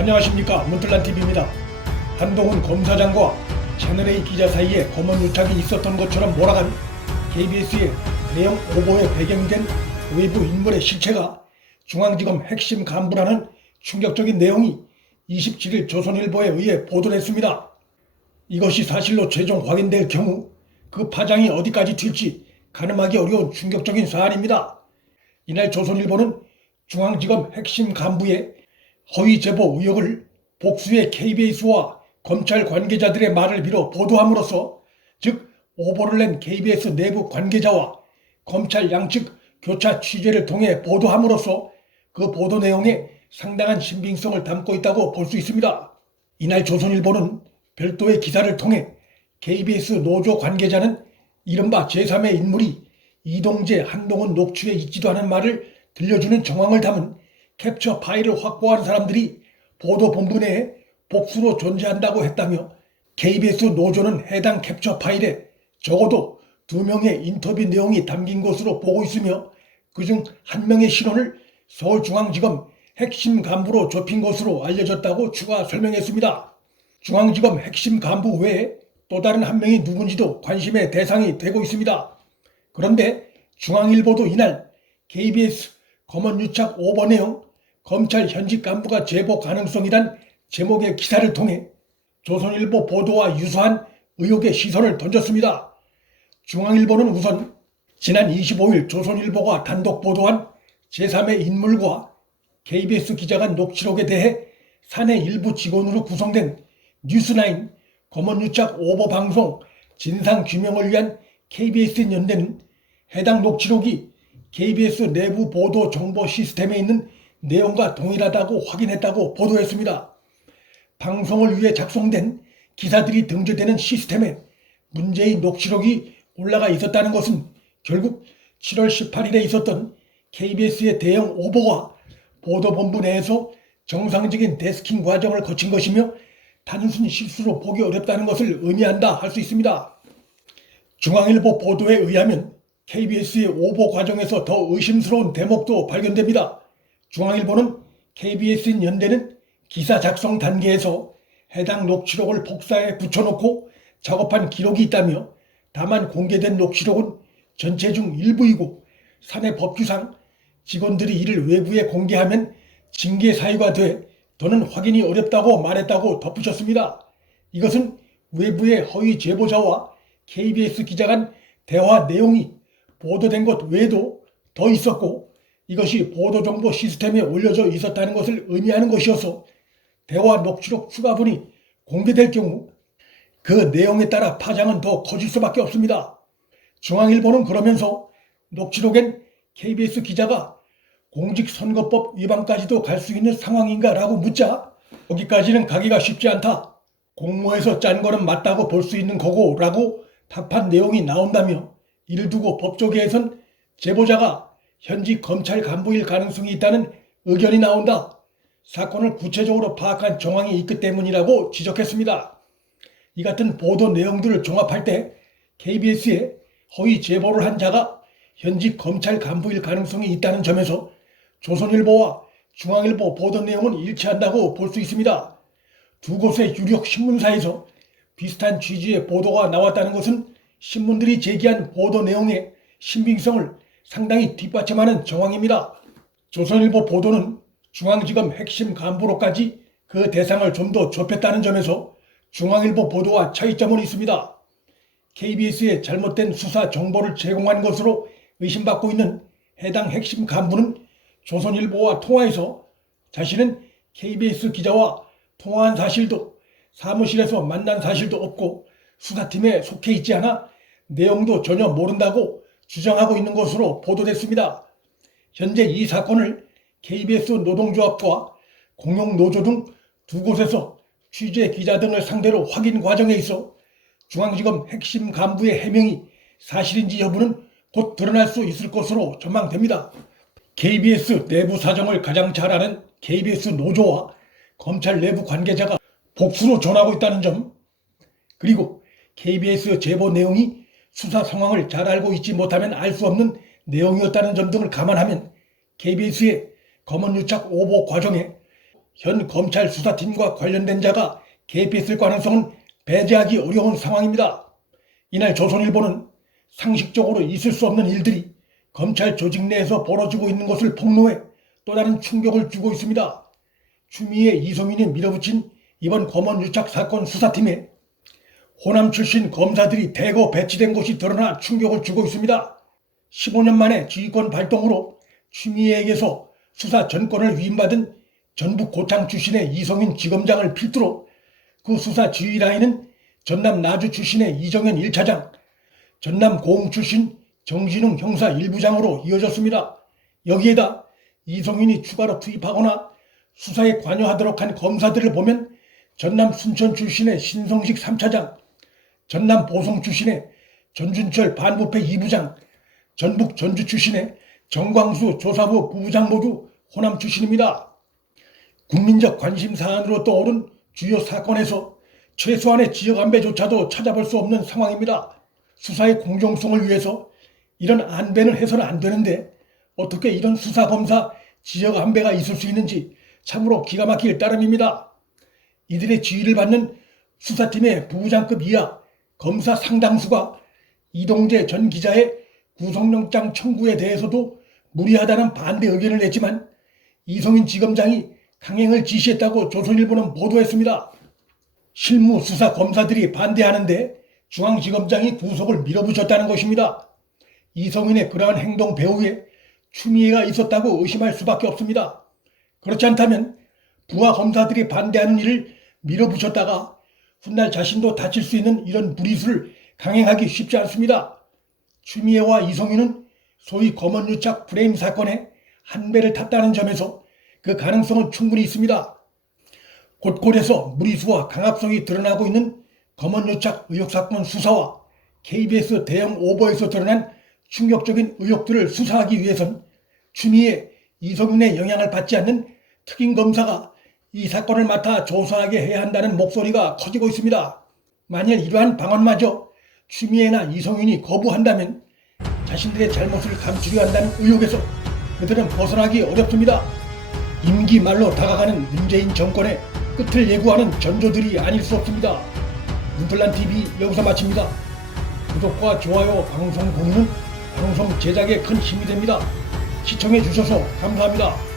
안녕하십니까, 문틀란TV입니다. 한동훈 검사장과 채널A 기자 사이에 검언 유착이 있었던 것처럼 몰아간 KBS의 대형 오보의 배경이 된 외부 인물의 실체가 중앙지검 핵심 간부라는 충격적인 내용이 27일 조선일보에 의해 보도됐습니다. 이것이 사실로 최종 확인될 경우 그 파장이 어디까지 튈지 가늠하기 어려운 충격적인 사안입니다. 이날 조선일보는 중앙지검 핵심 간부의 허위 제보 의혹을 복수의 KBS와 검찰 관계자들의 말을 빌어 보도함으로써, 즉 오보를 낸 KBS 내부 관계자와 검찰 양측 교차 취재를 통해 보도함으로써 그 보도 내용에 상당한 신빙성을 담고 있다고 볼 수 있습니다. 이날 조선일보는 별도의 기사를 통해 KBS 노조 관계자는 이른바 제3의 인물이 이동재, 한동훈 녹취에 있지도 않은 말을 들려주는 정황을 담은 캡처 파일을 확보한 사람들이 보도본부 내에 복수로 존재한다고 했다며, KBS 노조는 해당 캡처 파일에 적어도 2명의 인터뷰 내용이 담긴 것으로 보고 있으며, 그중 1명의 신원을 서울중앙지검 핵심 간부로 좁힌 것으로 알려졌다고 추가 설명했습니다. 중앙지검 핵심 간부 외에 또 다른 1명이 누군지도 관심의 대상이 되고 있습니다. 그런데 중앙일보도 이날 KBS 검언 유착 오보 내용 검찰 현직 간부가 제보 가능성이란 제목의 기사를 통해 조선일보 보도와 유사한 의혹의 시선을 던졌습니다. 중앙일보는 우선 지난 25일 조선일보가 단독 보도한 제3의 인물과 KBS 기자 간 녹취록에 대해 사내 일부 직원으로 구성된 뉴스9 검언 유착 오보 방송 진상규명을 위한 KBS 연대는 해당 녹취록이 KBS 내부 보도 정보 시스템에 있는 내용과 동일하다고 확인했다고 보도했습니다. 방송을 위해 작성된 기사들이 등재되는 시스템에 문제의 녹취록이 올라가 있었다는 것은 결국 7월 18일에 있었던 KBS의 대형 오보와 보도본부 내에서 정상적인 데스킹 과정을 거친 것이며 단순 실수로 보기 어렵다는 것을 의미한다 할 수 있습니다. 중앙일보 보도에 의하면 KBS의 오보 과정에서 더 의심스러운 대목도 발견됩니다. 중앙일보는 KBS 연대는 기사 작성 단계에서 해당 녹취록을 복사해 붙여놓고 작업한 기록이 있다며, 다만 공개된 녹취록은 전체 중 일부이고 사내 법규상 직원들이 이를 외부에 공개하면 징계 사유가 돼 더는 확인이 어렵다고 말했다고 덧붙였습니다. 이것은 외부의 허위 제보자와 KBS 기자 간 대화 내용이 보도된 것 외에도 더 있었고, 이것이 보도정보 시스템에 올려져 있었다는 것을 의미하는 것이어서 대화 녹취록 추가분이 공개될 경우 그 내용에 따라 파장은 더 커질 수밖에 없습니다. 중앙일보는 그러면서 녹취록엔 KBS 기자가 공직선거법 위반까지도 갈 수 있는 상황인가 라고 묻자, 거기까지는 가기가 쉽지 않다, 공모해서 짠 거는 맞다고 볼 수 있는 거고 라고 답한 내용이 나온다며, 이를 두고 법조계에선 제보자가 현직 검찰 간부일 가능성이 있다는 의견이 나온다, 사건을 구체적으로 파악한 정황이 있기 때문이라고 지적했습니다. 이 같은 보도 내용들을 종합할 때 KBS에 허위 제보를 한 자가 현직 검찰 간부일 가능성이 있다는 점에서 조선일보와 중앙일보 보도 내용은 일치한다고 볼 수 있습니다. 두 곳의 유력 신문사에서 비슷한 취지의 보도가 나왔다는 것은 신문들이 제기한 보도 내용의 신빙성을 상당히 뒷받침하는 정황입니다. 조선일보 보도는 중앙지검 핵심 간부로까지 그 대상을 좀 더 좁혔다는 점에서 중앙일보 보도와 차이점은 있습니다. KBS에 잘못된 수사 정보를 제공한 것으로 의심받고 있는 해당 핵심 간부는 조선일보와 통화해서 자신은 KBS 기자와 통화한 사실도 사무실에서 만난 사실도 없고 수사팀에 속해 있지 않아 내용도 전혀 모른다고 주장하고 있는 것으로 보도됐습니다. 현재 이 사건을 KBS 노동조합과 공용노조 등 두 곳에서 취재 기자 등을 상대로 확인 과정에 있어 중앙지검 핵심 간부의 해명이 사실인지 여부는 곧 드러날 수 있을 것으로 전망됩니다. KBS 내부 사정을 가장 잘 아는 KBS 노조와 검찰 내부 관계자가 복수로 전하고 있다는 점, 그리고 KBS 제보 내용이 수사 상황을 잘 알고 있지 못하면 알 수 없는 내용이었다는 점 등을 감안하면 KBS의 검언유착 오보 과정에 현 검찰 수사팀과 관련된 자가 개입했을 가능성은 배제하기 어려운 상황입니다. 이날 조선일보는 상식적으로 있을 수 없는 일들이 검찰 조직 내에서 벌어지고 있는 것을 폭로해 또 다른 충격을 주고 있습니다. 추미애, 이성윤이 밀어붙인 이번 검언유착 사건 수사팀에 호남 출신 검사들이 대거 배치된 것이 드러나 충격을 주고 있습니다. 15년 만에 지휘권 발동으로 추미애에게서 수사 전권을 위임받은 전북 고창 출신의 이성윤 지검장을 필두로 그 수사 지휘 라인은 전남 나주 출신의 이정현 1차장, 전남 고흥 출신 정진웅 형사 1부장으로 이어졌습니다. 여기에다 이성윤이 추가로 투입하거나 수사에 관여하도록 한 검사들을 보면 전남 순천 출신의 신성식 3차장, 전남 보성 출신의 전준철 반부패 2부장, 전북 전주 출신의 정광수 조사부 부부장 모두 호남 출신입니다. 국민적 관심 사안으로 떠오른 주요 사건에서 최소한의 지역 안배조차도 찾아볼 수 없는 상황입니다. 수사의 공정성을 위해서 이런 안배는 해서는 안 되는데 어떻게 이런 수사검사 지역 안배가 있을 수 있는지 참으로 기가 막힐 따름입니다. 이들의 지휘를 받는 수사팀의 부부장급 이하 검사 상당수가 이동재 전 기자의 구속영장 청구에 대해서도 무리하다는 반대 의견을 냈지만 이성윤 지검장이 강행을 지시했다고 조선일보는 보도했습니다. 실무 수사 검사들이 반대하는데 중앙지검장이 구속을 밀어붙였다는 것입니다. 이성윤의 그러한 행동 배후에 추미애가 있었다고 의심할 수밖에 없습니다. 그렇지 않다면 부하 검사들이 반대하는 일을 밀어붙였다가 훗날 자신도 다칠 수 있는 이런 무리수를 강행하기 쉽지 않습니다. 추미애와 이성윤은 소위 검언유착 프레임 사건에 한 배를 탔다는 점에서 그 가능성은 충분히 있습니다. 곳곳에서 무리수와 강압성이 드러나고 있는 검언유착 의혹사건 수사와 KBS 대형 오버에서 드러난 충격적인 의혹들을 수사하기 위해선 추미애, 이성윤의 영향을 받지 않는 특임검사가 이 사건을 맡아 조사하게 해야 한다는 목소리가 커지고 있습니다. 만일 이러한 방안마저 추미애나 이성윤이 거부한다면 자신들의 잘못을 감추려 한다는 의혹에서 그들은 벗어나기 어렵습니다. 임기 말로 다가가는 문재인 정권의 끝을 예고하는 전조들이 아닐 수 없습니다. 문틀란TV 여기서 마칩니다. 구독과 좋아요, 방송 공유는 방송 제작에 큰 힘이 됩니다. 시청해 주셔서 감사합니다.